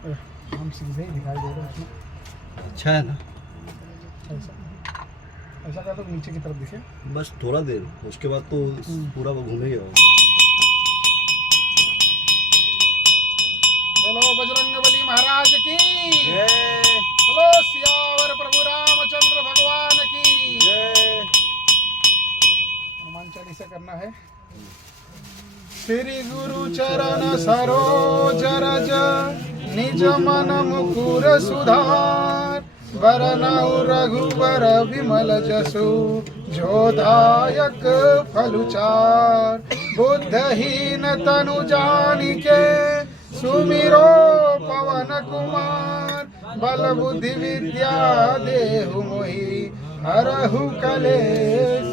हम सीधे ही दिखाई दे रहे हैं उसमें। अच्छा है ना। ऐसा ऐसा कर तो नीचे की तरफ दिखे। बस थोड़ा देर, उसके बाद तो पूरा वो घूमेगा। बोलो बजरंगबली महाराज की जय। बोलो सियावर प्रभु रामचंद्र भगवान की जय। हनुमान चालीसा करना है। श्री गुरु चरण सरोज रज निज मन मुकुर सुधार बरनउ रघुबर विमल जसु जोदायक फलुचार बुद्धहीन तनु जानिके सुमिरो पवन कुमार बल बुद्धि विद्या देहु मोहि हरहु कलेश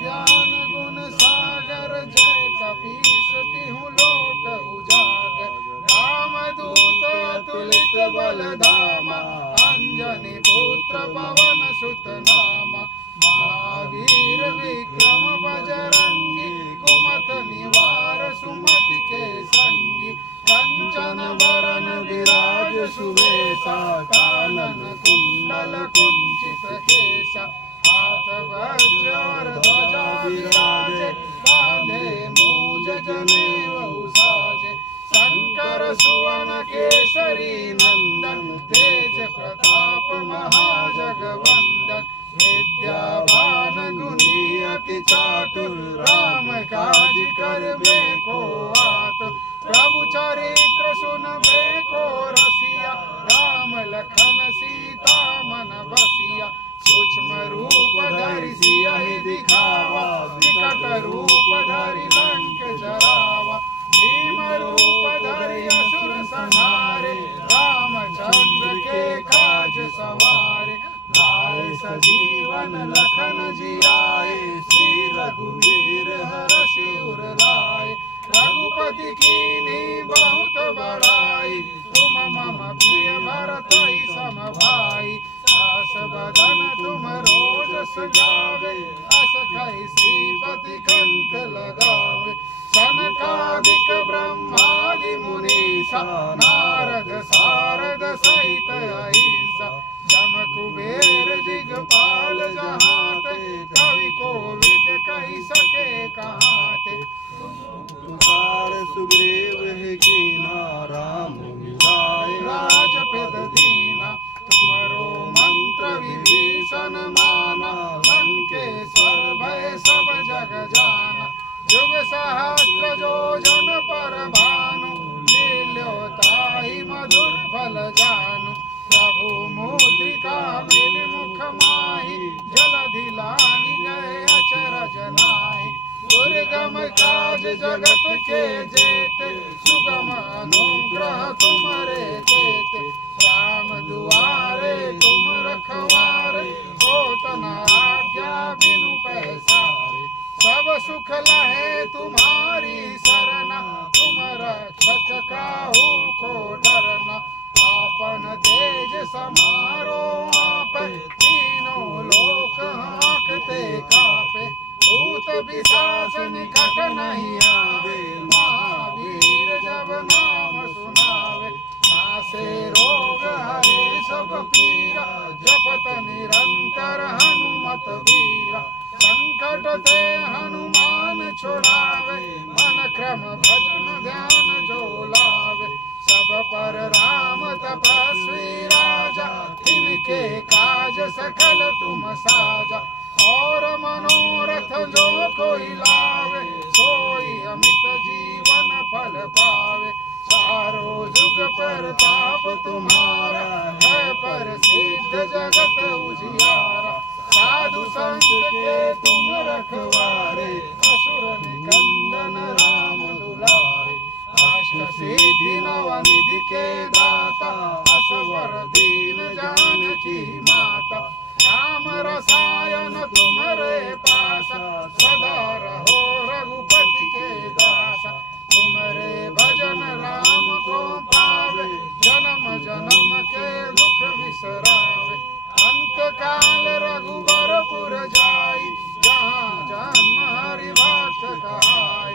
ज्ञान गुण सागर जय कपीस तिहु लोक उजागर रामदूत अतुलित बल धामा अंजनी पुत्र पवन सुत नामा महावीर विक्रम बजरंगी कुमत निवार सुमति के संगी कंचन बरन विराज सुवेशा कानन कुंडल कुंचित केशा हाथ वज्र और ध्वजा विराजे कांधे मूज जनेऊ साजे शंकर सुवन केसरी नंदन तेज प्रताप महाजगवंदन विद्यावान गुणी अति चातुर राम काज करबे को आतुर प्रभु चरित्र सुनबे को रसिया राम लखन सीता मन बसिया सूक्ष्म रूप धरि सियहि दिखावा विकट रूप धरि लंक जरावा भीम रूप धरि असुर संहारे रामचंद्र के काज सवारे लाए सजीवन लखन जियाए श्री रघुवीर हरषि उर लाए रघुपति कीन्ही बहुत बड़ाई तुम मम प्रिय भरतहि सम भाई दास बदन तुम रोज सजावे अस कहि श्रीपति कंठ लगावे सनकादिक ब्रह्मादि मुनीसा नारद सारद सहित अहिंसा जम कुबेर दिगपाल जहाते कवि कोविद कहि सके कहाते तुषार सुग्रीव है कीना राम मिलाए राजपद दीना तुमरो मंत्र विभीषण माना लंकेश्वर भय सब जग जाना युग सहस्र योजन पर भानु लील्योताहि मधुर फल जानु प्रभु मुद्रिका मिल मुख माहि जलधि लांघि गए अचरज नाहि दुर्गम काज जगत के जेते सुगम अनुग्रह तुम्हारे तेते राम दुआरे तुम रखवारे होत न आज्ञा बिनु पैसारे सब सुख लहे तुम्हारी सरना तुम रक्षक काहू को डरना आपन तेज समारो आप तीनों लोक हाँकते कापे भूत पिशाच निकट नहीं आवे महावीर जब नाम सुनावे नासे रोग हरे सब पीरा जपत निरंतर हनुमत वीरा संकट ते हनुमान छुड़ावे मन क्रम भजन ध्यान जो लावे सब पर राम तपस्वी राजा तिनके काज सकल तुम साजा और मनोरथ जो कोई लावे सोई अमित जीवन फल पावे चारों जुग पर ताप तुम्हारा है पर सिद्ध जगत उजियारा साधु संत के तुम रखवारे असुर निकंदन राम दुलारे अष्ट सिद्धि नव निधि के दाता असवर दीन जानकी माता राम रसायन तुम्हारे पासा सदा रहो रघुपति के दासा तुम्हारे भजन राम को पावे जन्म जन्म के दुख विसरावे अंत काल रघुबरपुर जाई जहाँ जन्म हरि भक्त कहाई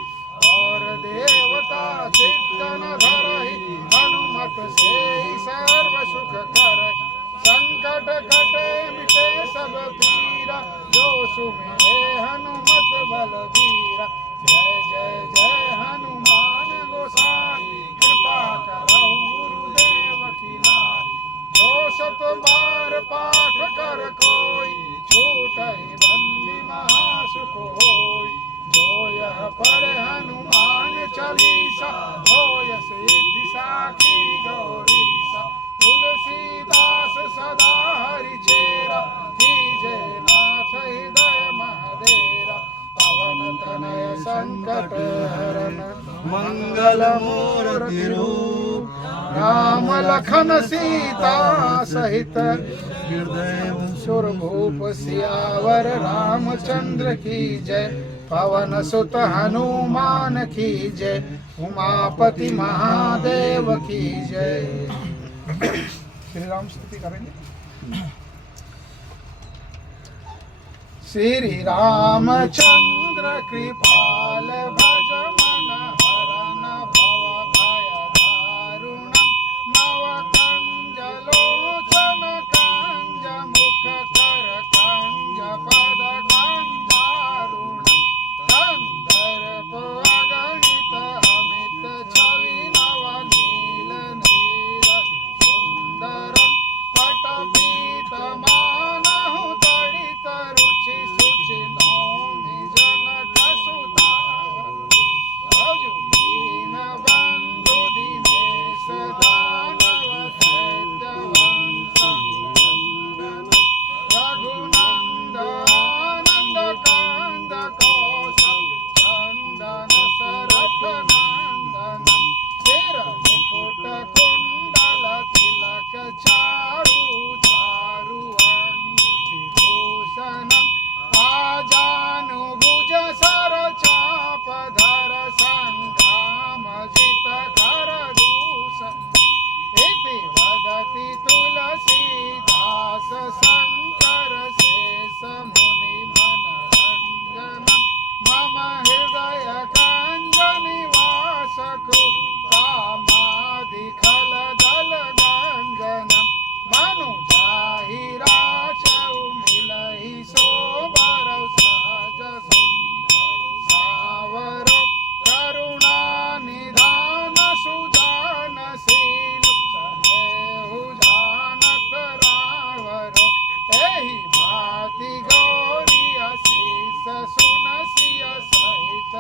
और देवता चित्त न धरहि हनुमत से सर्व सुख करहि संकट कटे मिटे सब पीरा जो सुमिरे हनुमत बलबीरा जय जय जय हनुमान गोसाई कृपा करहु गुरुदेव की नाई जो सत बार पाठ कर कोई छूटहि बंदी महासुख होई जो यह पढ़े हनुमान चालीसा होय सिद्धि साखी गौरीसा तुलसीदास सदा हरि चेरा कीजे नाथ हृदय महदेरा पवन तनय संकट हरन मंगल मूर्ति रूप राम लखन सीता सहित हृदय सुरभूप सियावर रामचंद्र की जय पवन सुत हनुमान की जय उमापति महादेव की जय। श्री राम स्तुति करेंगे। श्री रामचंद्र कृपाल भज मन हरन भव भय दारुणम नव कंज लोचन कंज मुख कर कंज पद कंजारुणम कंदर्प अगणित अमित छवि नव नील नील सुंदरम पटपीत मानहु तड़ित रुचि सुचि नौमि जनक सुतावन भजु दीन बंधु दिनेश दानव दैत्य वंश रघुनंद आनंद कंद कौशल चंदन सरथ नंदनम सिर मुकुट कुंडल तिलक चारु चारु विभूषणम आजानुभुज सर चाप धर संग्राम जित कर दूषण इति वदति तुलसीदास शंकर शेष मुनि मनरंजनम मम हृदय कंज निवास कामादि खल दल गंजनम मनु जाहि राचौ मिलहि सोबर सहज सुंदर सावरो करुणा निधान सुजान शील सहेहु जानत रावरो एहि भांति गौरी असीस सुनसिय सहित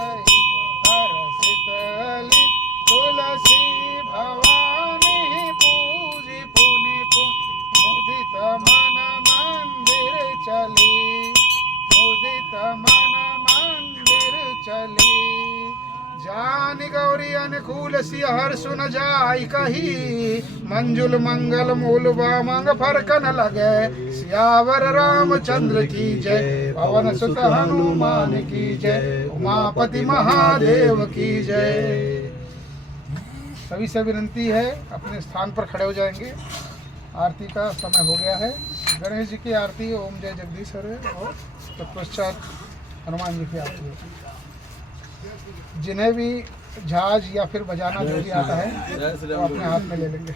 हरसित अली तुलसी भवानी पूजी पुनि मुदित मन मंदिर चली मुदित मन मंदिर चली जानि गौरी अनुकूल सिय हर सुन जाई कही मंजुल मंगल मूल बामंग फरकन लगे सियावर रामचंद्र की जय पवन सुत हनुमान की जय उमापति महादेव की जय। सभी से विनती है अपने स्थान पर खड़े हो जाएंगे। आरती का समय हो गया है। गणेश जी की आरती ओम जय जगदीश हरे और तत्पश्चात हनुमान जी की आरती है। जिन्हें भी झाज या फिर बजाना जो भी आता है वो अपने हाथ में ले लेंगे।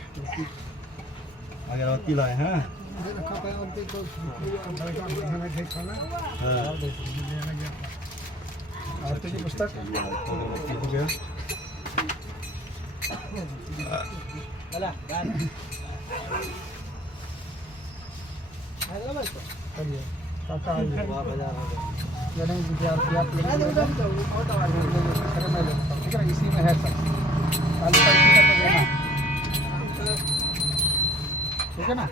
अगरबत्ती लाए हैं। आरती की पुस्तक हो गया। काका गणेश जी की आरती आप ले लीजिएगा। मैं लेता हूँ, ठीक है ना, इसी में है सब। खाली पैसे का तो देना, ठीक है ना।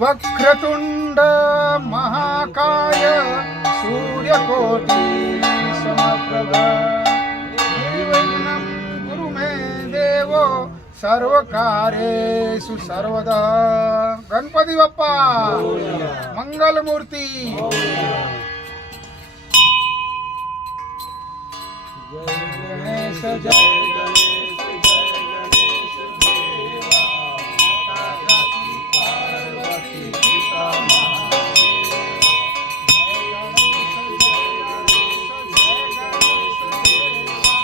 वक्रतुंड महाकाय सूर्यकोटि समप्रभ निर्विघ्नं कुरु मे देवो सर्वकार्येषु सर्वदा। गणपति बप्पा मंगल मूर्ति। गणेश जय गणेश जय गणेश देवा पार्वती पिता जय गणेश जय गणेश जय गणेश देवा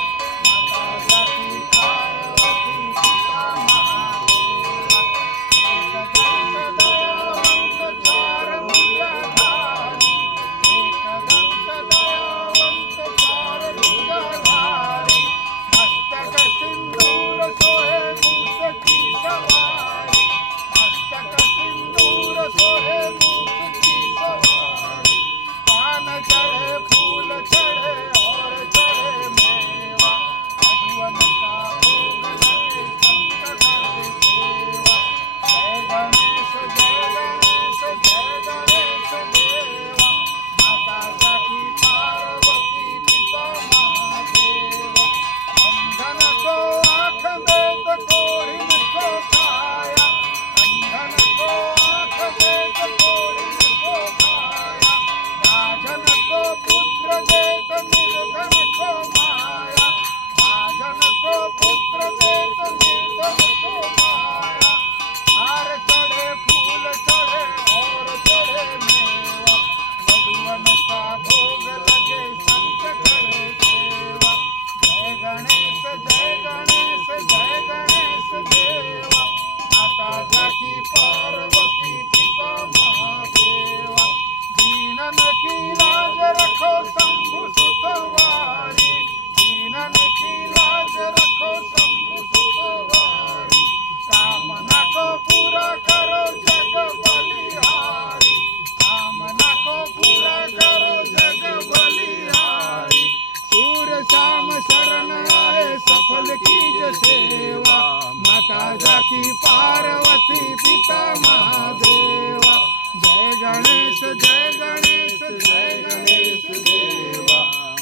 सेवा माता जाकी पार्वती पिता महादेवा जय गणेश जय गणेश जय गणेश देवा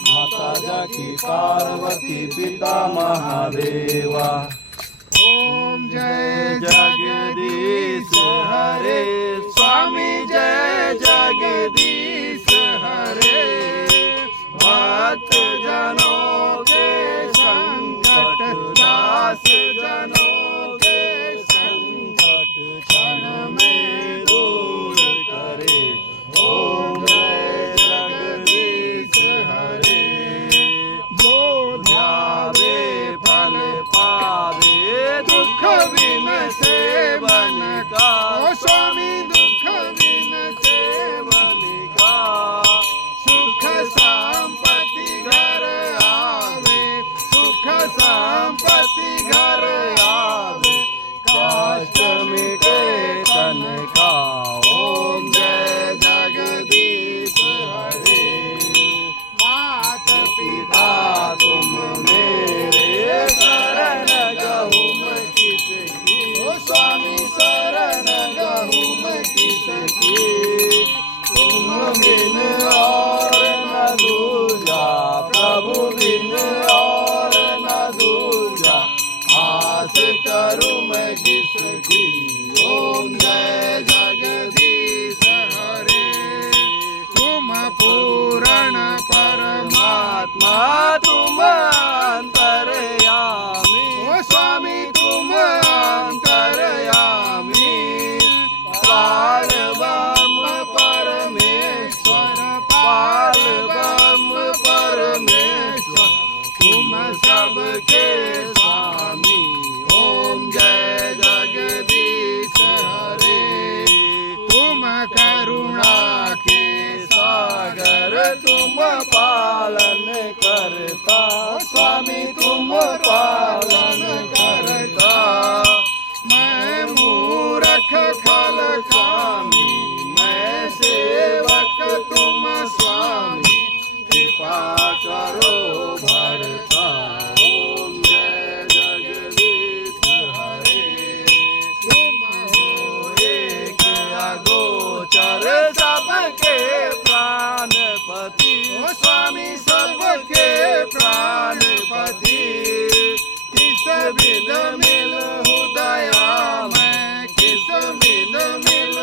माता जाकी पार्वती पिता महादेवा ओम जय जगदीश हरे स्वामी जय जगदीश हरे भक्त जनों के संकट दास जनों के संकट क्षण में दूर करे ओम जय जगदीश हरे जो ध्यावे फल पावे दुख बिन सेवन का ओ स्वामी दुख बिन सेवन का सुख संपत्ति घर आवे सुख संपत्ति घर आवे कष्ट मिटे तन का ओम जय जगदीश हरे मात पिता तुम मेरे शरण गहुम किसकी ओ स्वामी शरण गहुम किसकी तुम बिन और न दूजा प्रभु बिन और न दूजा आस करूं मैं किसकी ओम जय जगदीश हरे तुम पूर्ण परमात्मा तुम अंतर्यामी ओ स्वामी तुम अंतर्यामी पार ब्रह्म परमेश्वर पार ब्रह्म परमेश्वर तुम सबके स्वामी ओम जय जगदीश हरे तुम करुणा के सागर तुम पालन करता स्वामी तुम पालन करता मैं मूर्ख फल कामी मैं सेवक तुम स्वामी कृपा करो भरता ओम जय जगदीश हरे तुम हो एक अगोचर सबके प्राणपति ओ स्वामी सबके प्राणपति किस बिन मिल दया मैं किस बिन मिल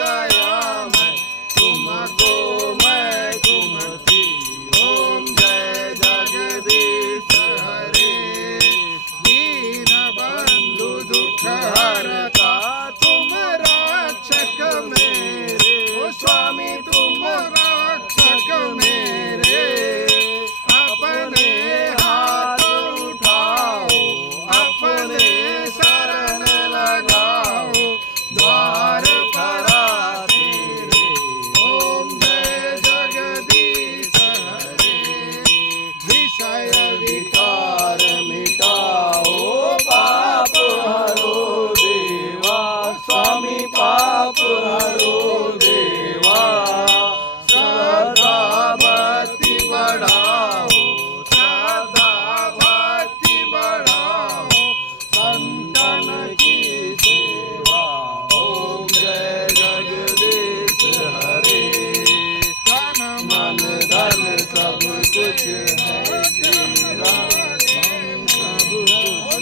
दया मैं तुमको मैं तुम थी ओम जय जगदीश हरे दीन बंधु दुख हरता तुम रक्षक मेरे ओ स्वामी तुम रक्षक मेरे अपने हाथ उठाओ अपने शरण लगाओ द्वार खड़ा तेरे ओम जय जगदीश हरे विषय विकार मिटाओ पाप हरो देवा स्वामी पाप हरो देवा श्रद्धा भक्ति बढ़ाओ श्रद्धा भक्ति बढ़ाओ संतन की सेवा ओम जय जगदीश हरे तन मन धन सब कुछ है तेरा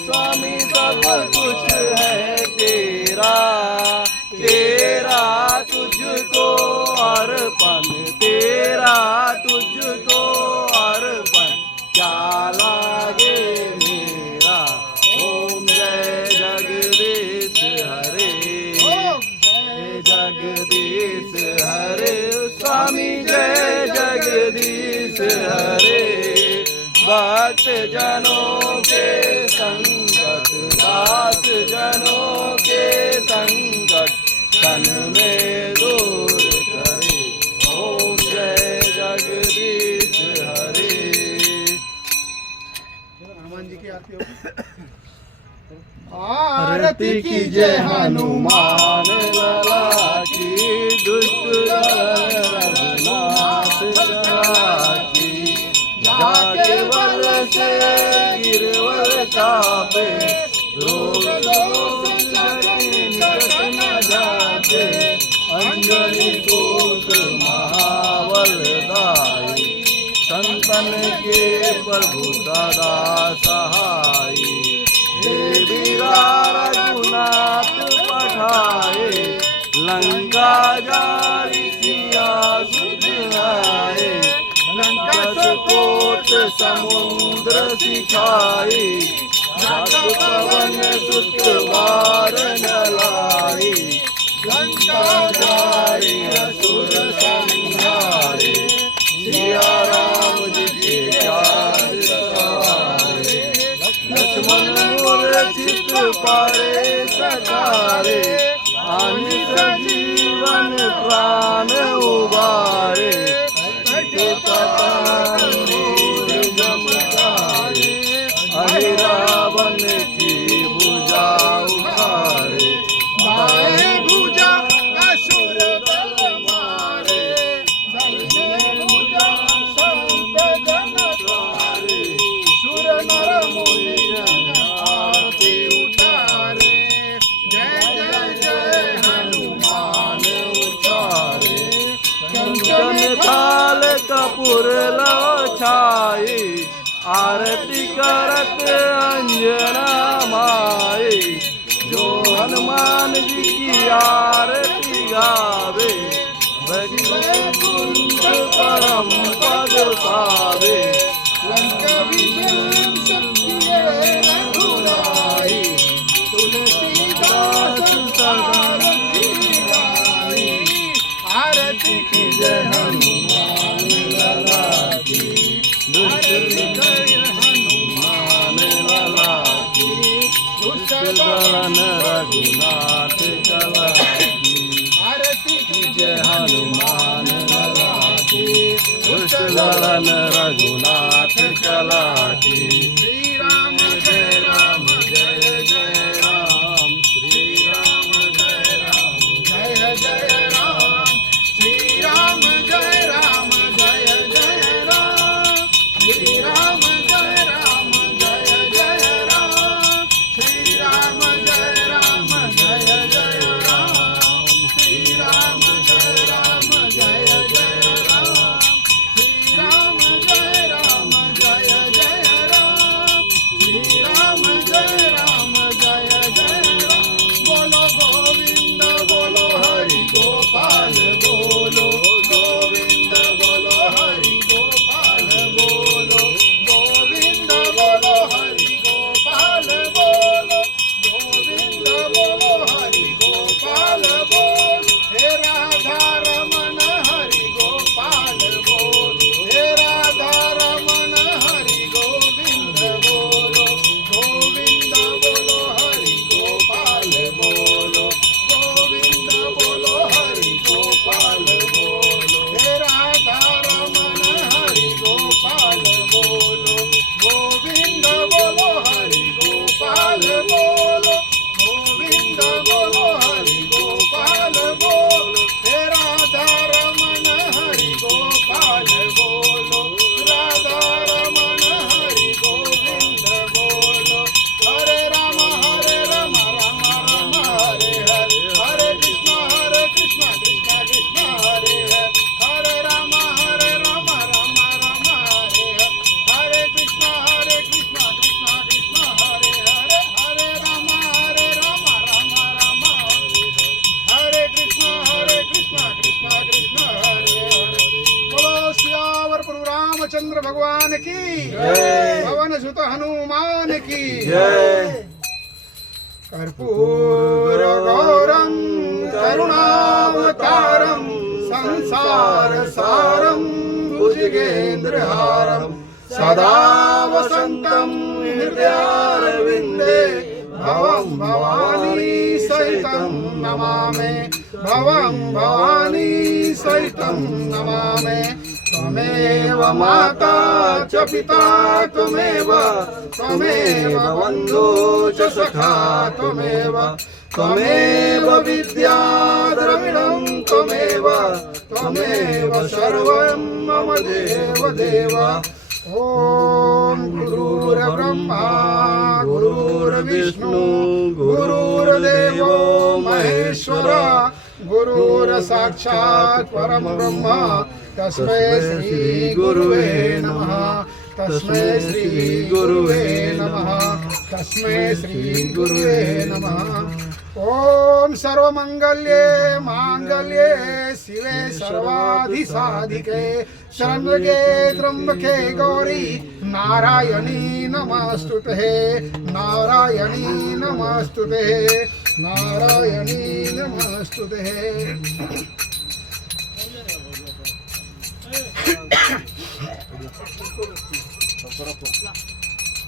स्वामी सब कुछ है तेरा तेरा तुझको अर्पण तेरा तुझको अर्पण क्या लागे मेरा ओम जय जगदीश हरे जय जगदीश हरे स्वामी जय जगदीश हरे भक्त जनों के संकट दास जनों के संकट क्षण में दूर करे ओम जय जगदीश हरे हनुमान जी की आरती हो आरती की जय हनुमान लला की दुष्ट रघुनाथ लला की जाके वर से गिरवर का व्यापे, रोग दोष जगे निकट न जाते, अंजनी पुत्र महाबलदाई, संतन के प्रभु सदा सहाई, देवी रघुनाथ पठाए, लंका जारी सिया सुध आए, लंका कोट समुद्र सिखाई, जात पवन सुत वार नलाई, लंका जारी असुर संहारे, सिया राम जी के चार सवारे, लक्ष्मण मूर्छित पड़े सकारे, अनित जीवन प्राण उबारे, अहि रावण की भुजा उखाड़े, बाएं भुजा असुर बल मारे, दाहिने भुजा संत जन तारे, सुर नर मुनि जन आरती उतारे, जय जय जय हनुमान उचारे, कंचन थाल कपूर छाई, आरती करत अंजना माई, जो हनुमान जी की आरती गावे, वैकुंठ परम पद पावे, लंका विजय शक्ति रघुराई, तुलसीदास सदा रघुराई, आरती की जय हनुमान लला की, दुष्ट हनुमान लला की, दुष्ट दलन रघुनाथ कला की, आरती की जय हनुमान लला की, दुष्ट दलन रघुनाथ कला की, श्री राम जय राम जय जय राम, श्री राम जय राम जय जय राम, श्री राम जय राम जय जय राम, श्री राम जय राम जय जय राम, श्री राम जय राम जय जय राम, श्री राम जय राम जय जय राम, श्री राम जय राम जय जय राम, श्री राम जय राम जय जय राम, बोलो गोविंद बोलो हरि गोपाल बोलो, गोविंद बोलो हरि गोपाल बोलो, गोविंद बोलो हरि गोपाल बोलो, गोविंद बोलो हरि गोपाल बोलो, हे राधा रमन हरि गोपाल बोलो, हे राधा रमन हरि गोविंद बोलो, गोविंद बोलो हरि गोपाल बोलो, गोविंद बोलो हरि गोपाल बोलो, हे राधा रमन हरि गोपाल बोलो, गोविंद बोलो हरि गोपाल बोलो, गोविंद बोलो हरि गोपाल बोलो, हे राधा रमन हरि गोपाल बोलो, राधा रमन हरि गोविंद बोलो, हरे राम राम राम हरे हरे, हरे कृष्ण कृष्ण कृष्ण हरे हरे, हरे राम राम राम हरे हरे, हरे कृष्ण कृष्ण कृष्ण हरे हरे, हरे राम राम राम हरे कृष्ण कृष्ण कृष्ण हरे हरे, बोलो सियावर प्रभु रामचंद्र भगवान की जय। पवन सुत हनुमान की जय। कर्पूर गौरम करुणावतारम संसार सारम भुजगेन्द्रहारम सदा वसंतम हृदयारविंदे भवं भवानी सहितं नमामि, भवं भवानी सहितं नमामि, त्वमेव माता च पिता त्वमेव, त्वमेव बन्धु च सखा त्वमेव, त्वमेव विद्या द्रविणं त्वमेव, त्वमेव सर्वं मम देव देव। ॐ गुरुर्ब्रह्मा गुरु विष्णु गुरुर्देव महेश्वर गुरुर साक्षात् परम ब्रह्म तस्मै श्री गुरुवे नमः तस्मै श्री गुरुवे नमः तस्मै श्री गुरुवे नमः ओम सर्वमंगल्ये मांगल्ये शिवे सर्वाधिसाधिके शरण्ये त्र्यंबके गौरी नारायणी नमस्तुते नारायणी नमस्तुते नारायणी नमस्तुते।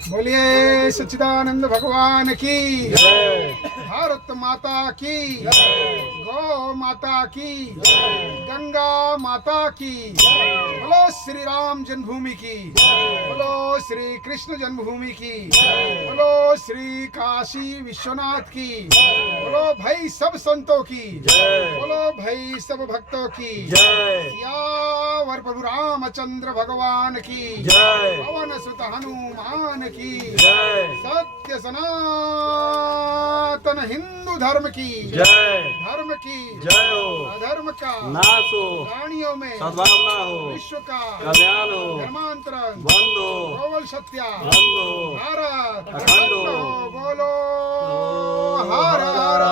बोलिए सच्चिदानंद भगवान की भारत माता की गौ माता की गंगा माता की बोलो श्री राम जन्मभूमि की बोलो श्री कृष्ण जन्मभूमि की बोलो श्री काशी विश्वनाथ की बोलो भाई सब संतों की बोलो भाई सब भक्तों की सियावर प्रभु रामचंद्र भगवान की पवन सुत हनुमान की सत्य सनातन हिंदू धर्म की धर्म की अधर्म का नाश हो, प्राणियों में सद्भावना हो, विश्व का कल्याण हो, धर्मांतरण बंद हो, गोवल सत्या बंद हो, भारत अखंड हो। बोलो हर हर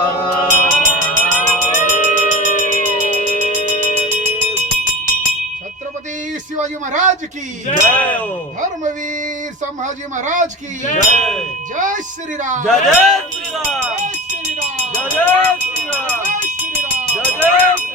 छत्रपति शिवाजी महाराज की जय हो, धर्मवीर संभाजी महाराज की जय जय श्री राम जय जय श्री राम, जय श्री राम जय जय श्री राम, जय श्री राम जय जय